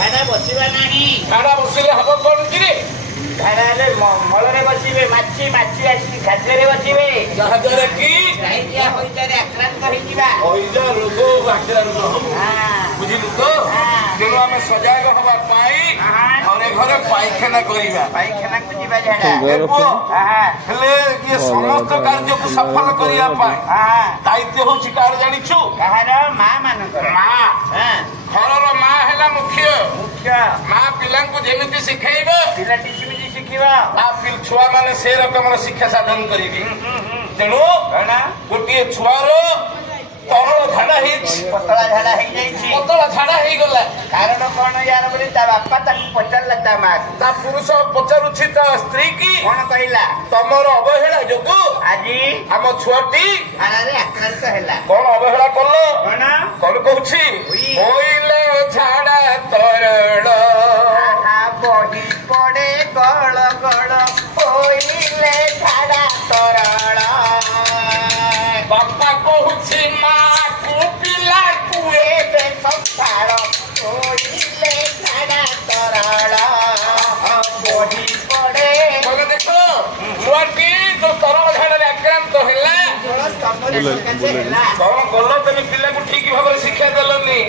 ଝାଡ଼ା ବସିବା ନାହିଁ। ଝାଡ଼ା ବସିଲେ ହବ କଣ କି? ଝାଡ଼ା ହେଲେ ମଳରେ ବସିବେ। ମାଛି ଆସିକି ଖାଦ୍ୟରେ ବସିବେ। ଯାହାଦ୍ୱାରା କି ଡାଇରିଆ ହଇଜାରେ ଆକ୍ରାନ୍ତ ହେଇଯିବା। ହଇଜା ରୋଗ ବାକିରା ରୋଗ ହବ। ବୁଝିଲୁ ତ? ତେଣୁ ଆମେ ସଜାଗ ହବା ପାଇଁ ଘରେ ଘରେ ପାଇଖାନା କରିବା। ପାଇଖାନାକୁ ଯିବା ଝାଡ଼ା। ହେଲେ ଇଏ ସମସ୍ତ କାର୍ଯ୍ୟକୁ ସଫଳ କରିବା ପାଇଁ ଦାୟିତ୍ୱ ହଉଛି କାହାର ଜାଣିଛୁ? କାହାର? ମା ମାନଙ୍କର। ମା ଘରର ମା ହେଲା ମୁଖ୍ୟ। ମା ପିଲାଙ୍କୁ ଯେମିତି ଶିଖେଇବ ପିଲାଟି ସେମିତି ଶିଖିବ। ଛୁଆ ମାନେ ସେ ରକମର ଶିକ୍ଷା ସାଧନ କରିବେ। ତେଣୁ ଗୋଟିଏ ଛୁଆର ତରଳ ଝାଡ଼ା ହେଇଛି, ପତଳା ଝାଡ଼ା ହେଇଯାଇଛି। ପତଳା ଝାଡ଼ା ହେଇଗଲା। କାରଣ କଣ ୟାର ବୋଲି ତା ବାପା ତାକୁ ପଚାରିଲା ତା ମା। ତା ପୁରୁଷ ପଚାରୁଛି ତା ସ୍ତ୍ରୀ କି କଣ କହିଲା? ତମର ଅବହେଳା ଯୋଗୁ ଆଜି ଆମ ଛୁଆଟି ଝାଡ଼ାରେ ଆକ୍ରାନ୍ତ ହେଲା। କଣ ଅବହେଳା କଲ? କଣ କହୁଛି? ହୋଇଲେ ଝାଡ଼ା ତରଳ ବହି ପଡେ ଗଳ ଗଳ। ହୋଇଲେ ଝାଡ଼ା ତରଳ। ବାପା କହୁଛି ମା କୁ ପିଲାକୁ ଏବେ ସକାଳ। ହୋଇଲେ ଝାଡ଼ା ତରଳ ବହି ପଡେ। ଦେଖ ଛୁଆଟି ଯୋଉ ତରଳ ଝାଡ଼ାରେ ଆକ୍ରାନ୍ତ ହେଲା କଣ କଲ? ତମେ ପିଲାକୁ ଠିକ ଭାବରେ ଶିକ୍ଷା ଦେଲନି।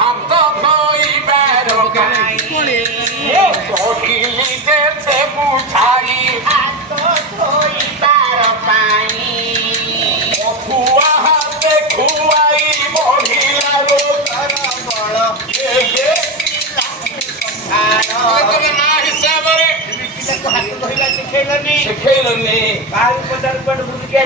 ହାତ ଧୋଇବାର କହିଲି ଯେତେ ବୁଝାଇ ହାତ ଧୋଇବାର ପାଇଁ ଖୁଆ ହାତେ ଖୁଆଇ ବଢିଲା ରୋଗର ବଳ। ତମେ ମା ହିସାବରେ ପିଲାକୁ ହାତ ଧୋଇବା ଶିଖେଇଲନି। ଶିଖେଇଲନି। ବାହାରୁ ପଦାରୁ କୁଆଡେ ବୁଲିକି